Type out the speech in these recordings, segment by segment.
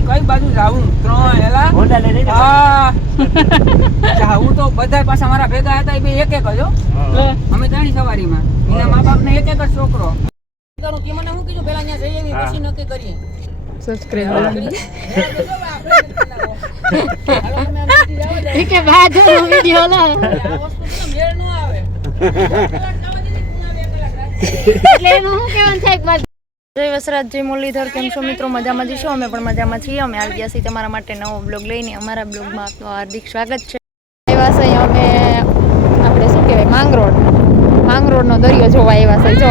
પછી કઈ બાજુ જાવું ત્રણ એલા હોન્ડા લઈને હા. જાવું તો બધા પાછા મારા ભેગા હતા એ બે એક એક જ. અમે ત્રણેય સવારીમાં. એના મા બાપ ને એક એક જ છોકરો. કરું કે મને હું કીધું? પેલા ત્યાં જઈએ ને પછી નક્કી કરીએ. ઈ કે બાજુ વિડિયો લો એટલે એનું શું કહેવાનું થાય? બાજુ જય વસરાજજી મુરલીધર કેમ છો મિત્રો? મજામાં જઈશો અમે પણ મજામાં છીએ. અમે આવી ગયા છીએ તમારા માટે નવો બ્લોગ લઈને. અમારા બ્લોગમાં આપનું હાર્દિક સ્વાગત છે. આવ્યા છે અમે આપણે શું કહેવાય માંગરોળ. માંગરોળનો દરિયો જોવા આવ્યા છે. જો.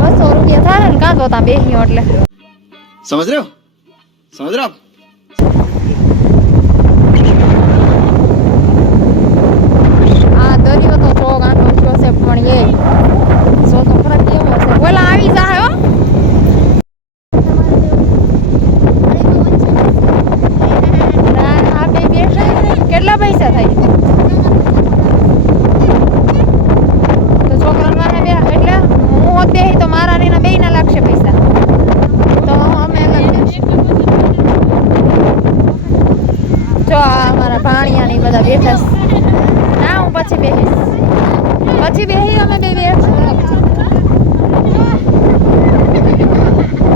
બસો રૂપિયા થાય ને કાં તો ત્યાં બેસીઓ એટલે. સમજ રહ્યો? સમજ રહ્યો? ના હું પછી બેહીશ પછી બેહી અમે બે બેઠ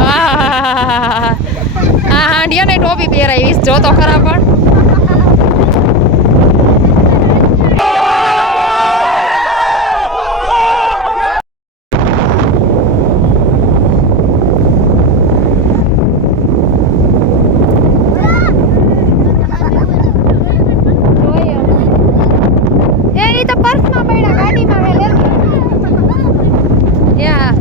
આ હાંડિયાને ટોપી પહેરાવીશ જો તો ખરા પણ જોઈએ અમે. એ ઈ તો પર્સમાં પડ્યા ગાડીમાં મેં લેતી યા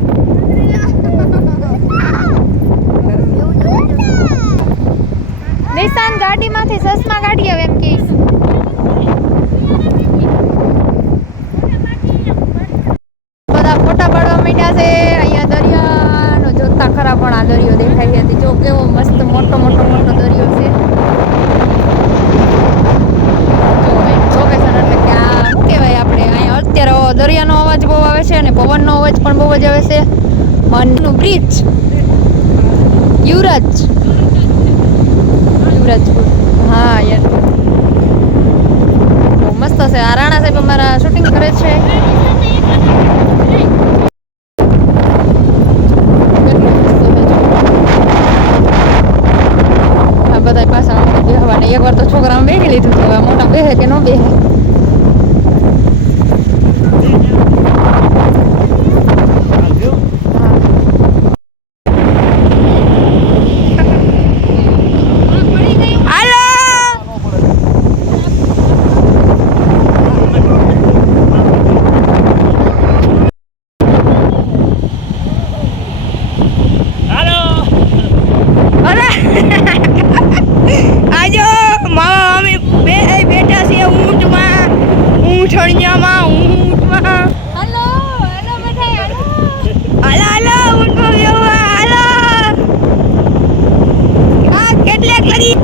નિશાન ગાડીમાંથી સસમા કાઢી આવે એમ કે બધા ફોટા પાડવા માંડ્યા છે અહીંયા દરિયાનો જોતા ખરા પણ આ દરિયો દેખાય છે જો કેવો મસ્ત મોટો મોટો મોટો દરિયો છે લોકેશન એટલે કે આ શું કહેવાય આપણે અહીંયા અત્યારે દરિયાનો અવાજ બહુ આવે છે અને પવનનો અવાજ પણ બહુ જ આવે છે. મનનું બ્રિજ. યુવરાજ. યુવરાજપુર. હા, યાર. બહુ મસ્ત છે. આ રાણા સાહેબ અમારા શૂટિંગ કરે છે. બધા પાછા અમને વાર તો છોકરામાં બેહી લીધું તો હવે મોટા બેહે કે ન બેહે હાલો અરે આજો મામા અમે બે બેઠા છીએ ઊંટમાં ઊંઠણિયામાં ઊંટમાં હલો હેલો બેઠા હાલો હાલો ઊંટમાં બેહવા હાલો આ કેટલેક લગી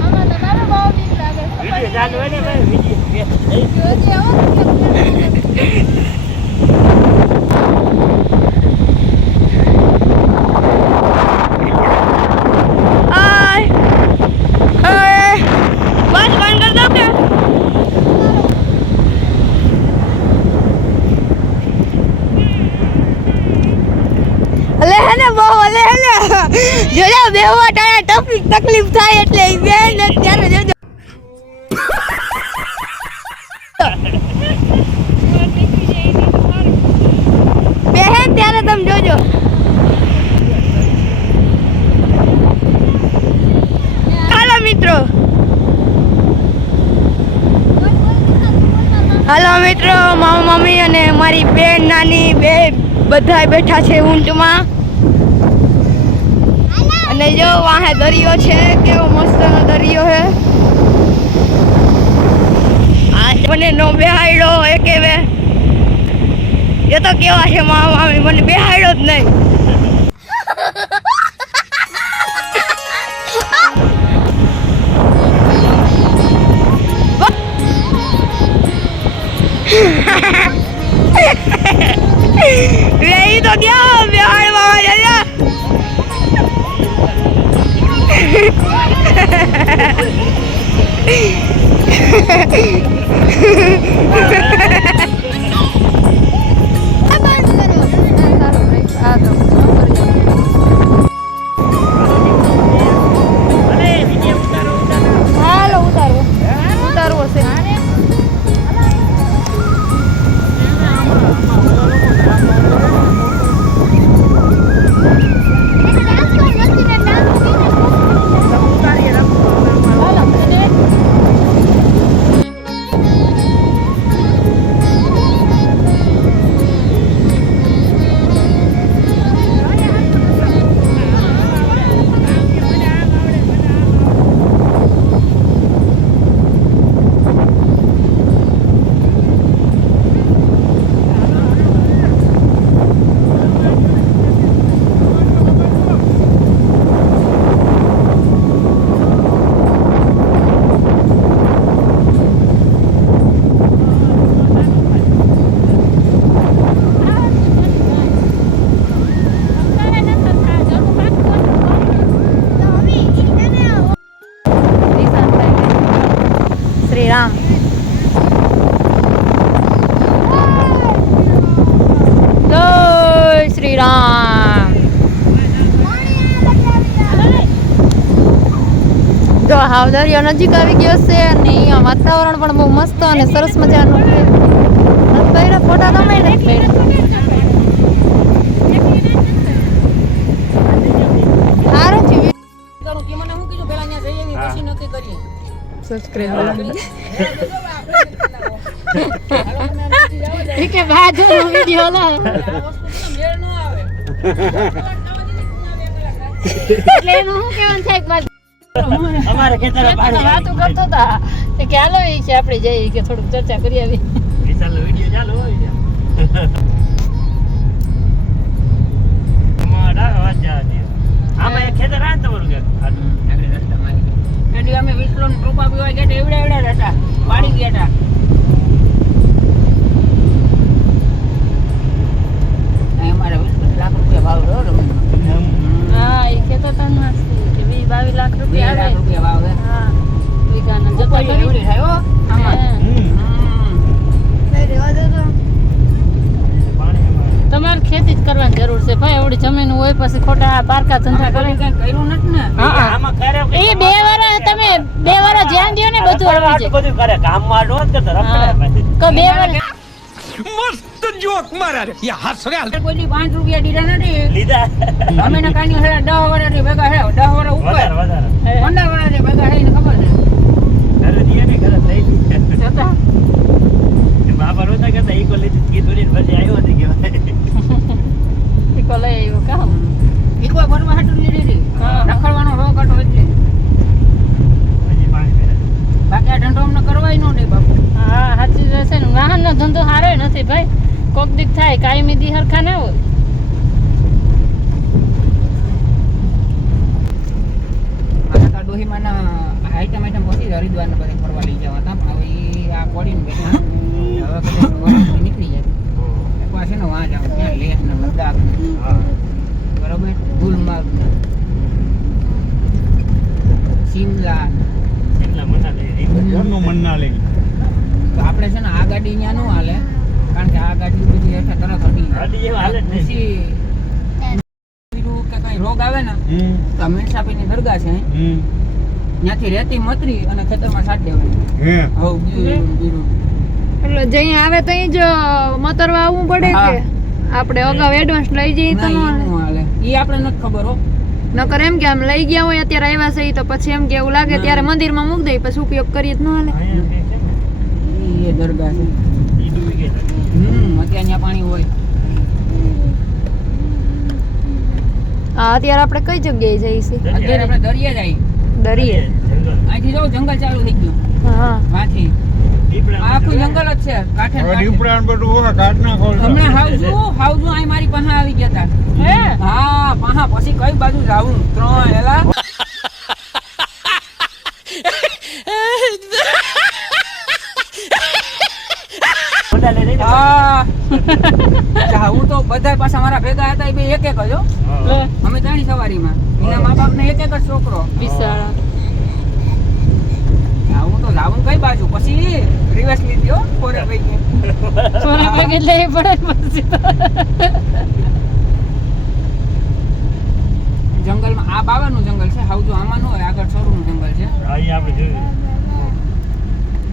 આમાં તો તારો બહુ બીક લાગે વીડિયો ચાલુ હોય ને ભાઈ વીડિયો જોજે હો આય આય બસ બંધ કર દો કે અલે હે ને બહુ અલે હે ને જોજો બેહવા ટાળા તકલીફ થાય એટલે વેન ને ત્યારે જોજો. બેહેન ત્યારે તમે જોજો. હાલો મિત્રો. હાલો મિત્રો મામા મમ્મી અને મારી બેન નાની બે બધા બેઠા છે ઊંટમાં. અને જો વાહે દરિયો છે, કેવો મસ્તનો દરિયો છે મને નો બેહાડ્યો એ કેવે એ તો કેવા છે મામા, મને બેહાડ્યો જ નહીં. હાવ દરિયો નજીક આવી ગયો છે અને અહીંયા વાતાવરણ પણ બહુ મસ્ત અને સરસ મજાનું છે. નથી ફોટા છે ને એટલે એનું શું અમારે ખેતર પાણી વાતો કરતો હતા. કે હાલો એ છે આપણે જઈએ કે થોડુંક ચર્ચા કરી આવી. ચાલો વીડિયો ચાલુ ખેતી જ કરવાની જરૂર છે. ભાઈ એવડી જમીન હોય પછી ખોટા આ પારકા ધંધા કરે. કર્યું નથી ને? હા, એ બે વર્ષ તમે બે વર્ષ ધ્યાન દો ને બધું આવી જાય. બધું કરે. કામમાં નો જ કરતો રખડે હા. પછી. કો બે હાલ. કોઈ દી પાંચ રૂપિયા દીધા નથી. લીધા. અમે ને કાંઈ હેડા દસ રે ભેગા હે દસ વર્ષ ઉપર. વધારે વધારે. પંદર રે ભેગા હે ખબર ને ઘરે દીએ ને ઘરે લઈ લીધા. જતા. બાપા રોતા કરતા ઈકો લીધી કીધું ને પછી આવ્યો હતી કહેવાય ઈકો લઈ આવ્યો કામ ઈ કોઈ ભરવા હાટું લીધી હતી હા. રખડવાનો રોગ હતો એટલે પછી પાણી પીરે બાકી આ ધંધો અમને કરવાય નો દે બાપુ હા સાચી વાત છે ને વાહનનો ધંધો સારો નથી ભાઈ કોક દીક થાય કાયમી દી હરખા ના હોય આના કા ડોહીમાના આઈટમ આઈટમ પછી હરિદ્વાર ને બધે ફરવા લઈ જવા હતા પણ હવે ઈ આ કોડીને બેઠા હવે કદાચ વરસથી નીકળી જાય એક વાર છે ને વાં જાવ ત્યાં લેહ ને લદ્દાખ બરોબર? ગુલમર્ગ ને શિમલા આપણે છે ને આ ગાડી ત્યાં ન હાલે કારણ કે આ ગાડી બધી હેઠે તરત હટી જાય. કઈ રોગ આવે ને તો આ ની દરગાહ છે. ત્યાંથી રેતી મતરી અને ખેતરમાં સાટ દેવાની. હવ બીરું બીરું એટલે જઈ આવે તો જ મતરવા આવવું પડે. કે આપણે અગાઉ એડવાન્સ લઈ જઈએ તો હાલે. ઈ આપણે નથી ખબર હો. નકર એમ કે આમ લઈ ગયા હોય અત્યારે આવ્યા છે તો પછી એમ કે એવું લાગે. ત્યારે મંદિરમાં મૂક દઈ પછી ઉપયોગ કરીએ તો ન હાલે. એ દરગાહ છે. હમ અત્યારે પાણી હોય. હા અત્યારે આપણે કઈ જગ્યાએ જઈએ છીએ? અત્યારે આપણે દરિયે જઈએ દરિયે. અહીંથી જો જંગલ ચાલુ થઈ ગયું. હા. આ આખું જંગલ જ છે કાંઠે હમણાં હાવજુ હાવજુ મારી પાસે આવી ગયા તા. હે? હા પાહા પછી કઈ બાજુ જાવું ત્રણ એલા જાવું તો બધા પાછા મારા ભેગા હતા એ બે એક એક જ અમે ત્રણ સવારીમાં. એના મા બાપ ને એક એક જ છોકરો. વિશાળ. જાવું કઈ બાજુ? પછી રિવર્સ લીધી હો ફોરે ભાઈ સોના પગે લેવી પડે પછી. જંગલમાં આ બાવાનું જંગલ છે? હાવજો આમાં ન હોય આગળ સોરનું જંગલ છે. અહીં આપણે જોયું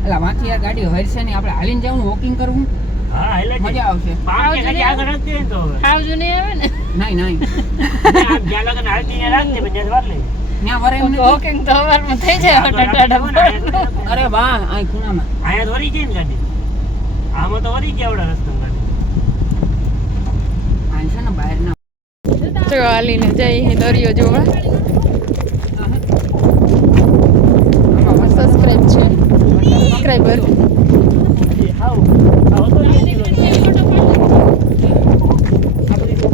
એટલે વાંચી યાર ગાડી હરશે નહીં. આપણે હાલીને જવું વોકિંગ કરવું હા એટલે મજા આવશે. ને. ખાવજો નહીં આવે. ને નહીં નહીં આમ જ્યાં લગન હાલતી ત્યાં રાખજે, પછી વાર લે. ત્યાં વરે એમ નથી વોકિંગ તો સવારમાં થઈ જાય આગળ રાખજે, હોય ને, અહીંયા તો- અરે વાહ આ ખૂણામાં. અહીંયા તો જાય ને ગાડી. આમાં તો વળી ગયા આવડા રસ્તા ગાડી. આ છે ને બહાર જો હાલીને જઈ દરિયો જોવા. સબસ્ક્રાઇબ છે. સબસ્ક્રાઇબર હાવ હાવ તો નહીં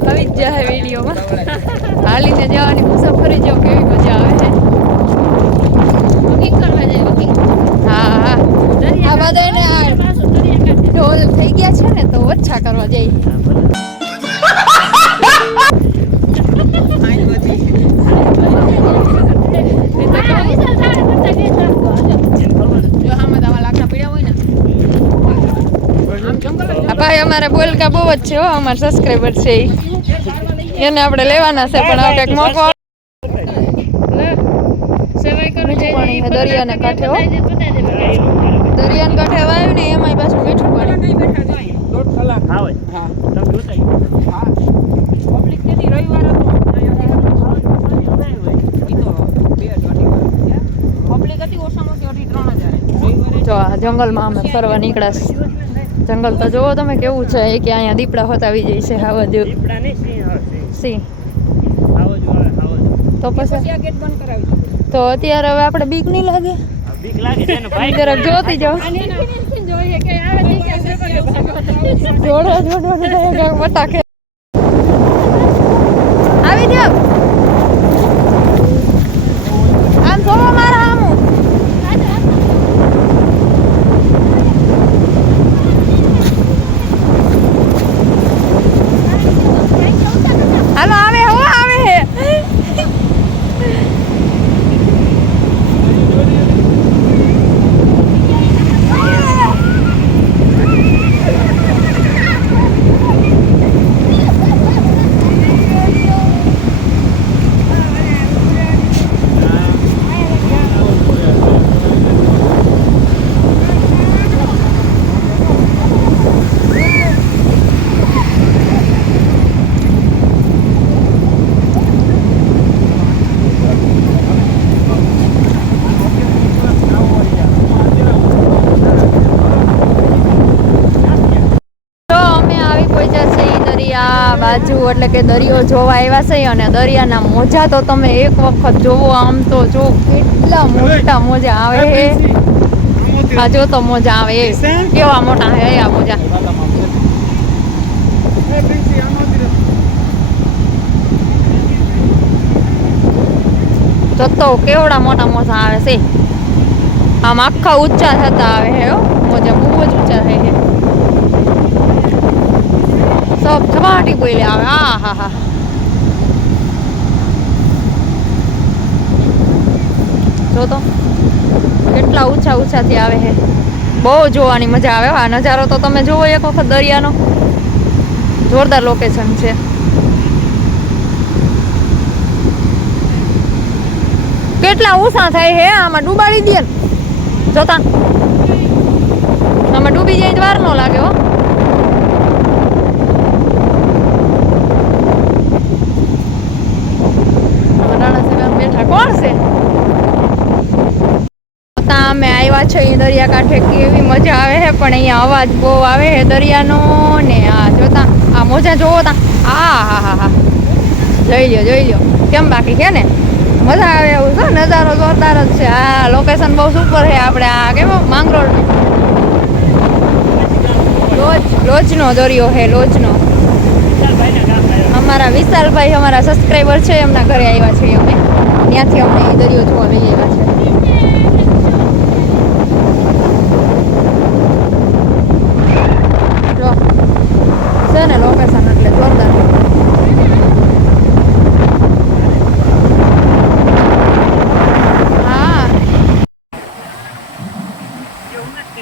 આવી જ જાય વિડીયોમાં. હાલીને જવાની મુસાફરી જો કેવી મજા આવે છે હા હા. આ બધા એને આ ઢોલ થઈ ગયા છે ને તો ઓછા કરવા જઈ ભાઈ અમારે બોલકા બહુ જ છે હો અમારા સબસ્ક્રાઇબર છે. એને આપણે લેવાના છે પણ આ કંઈક મોકો મીઠું પાણી છે દરિયાને કાંઠે હો. દરિયાને કાંઠે વાયું ને એમાંય પાછું મીઠું પાણી. નહીં બેઠા જાય દોઢ કલાક. આવે હા. તમે જોતા હા. પબ્લિક કેટલી રવિવાર હતો. જંગલમાં અમે ફરવા નીકળ્યા છે. જંગલ તો જોવો તમે કેવું છે. કે અહીંયા દીપડા હોતા આવી જાય છે. આવા દીપડા નહીં સિંહ આવે સિંહ. તો પછી આ ગેટ બંધ કરાવી તો અત્યારે હવે આપણે બીક નહીં લાગે. બીક લાગે છે ને ભાઈ? જરાક જોતી જાઓ. જોડો જોડો જોડો પટાકે આવી જાવ આમ જોવો મારા આમું હાલો આવે હો આવે હે તો અમે આવી પહોંચ્યા છે ઈ દરિયા એટલે કે દરિયો જોવા આવ્યા છે અને દરિયાના મોજા તો તમે એક વખત જોવો, આમ તો જો કેટલા મોટા મોજા આવે. આ જો તો મોજા આવે. કેવા મોટા હે આ મોજા? જો કેવડા મોટા મોજા આવે છે? આમ આખા ઊંચા થતા આવે હે, મોજા બહુ જ ઊંચા થાય છે સબ હા હા જો તો, કેટલા ઊંચા ઊંચાથી આવે છે બહુ જોવાની મજા આવે. આ નજારો તો તમે જોવો એક વખત દરિયાનો. જોરદાર લોકેશન છે. કેટલા ઊંચા થાય હે? આમાં ડૂબાડી દે. જોતા. આમાં ડૂબી જાય દ્વાર વાર ન લાગે હો રાણા સાહેબ બેઠા કોણ છે ત્યાં અમે આવ્યા છે એ દરિયાકાંઠે કેવી મજા આવે છે પણ અહીંયા અવાજ બહુ આવે છે દરિયાનો ને આ જોતા આ મોજા જોવો તા. આ, હા હા હા. જોઈ લ્યો જોઈ લ્યો. કેમ બાકી છે ને? મજા આવે એવું છે, નજારો જોરદાર જ છે. આ લોકેશન બહુ સુપર છે આપણે આ કેવો માંગરોળ? લોજ, લોજનો દરિયો છે લોજનો. અમારા વિશાલભાઈ, અમારા સબસ્ક્રાઈબર છે, એમના ઘરે આવ્યા છે અમે. ત્યાંથી અમને દરિયો જોવા લઈ આવ્યા છે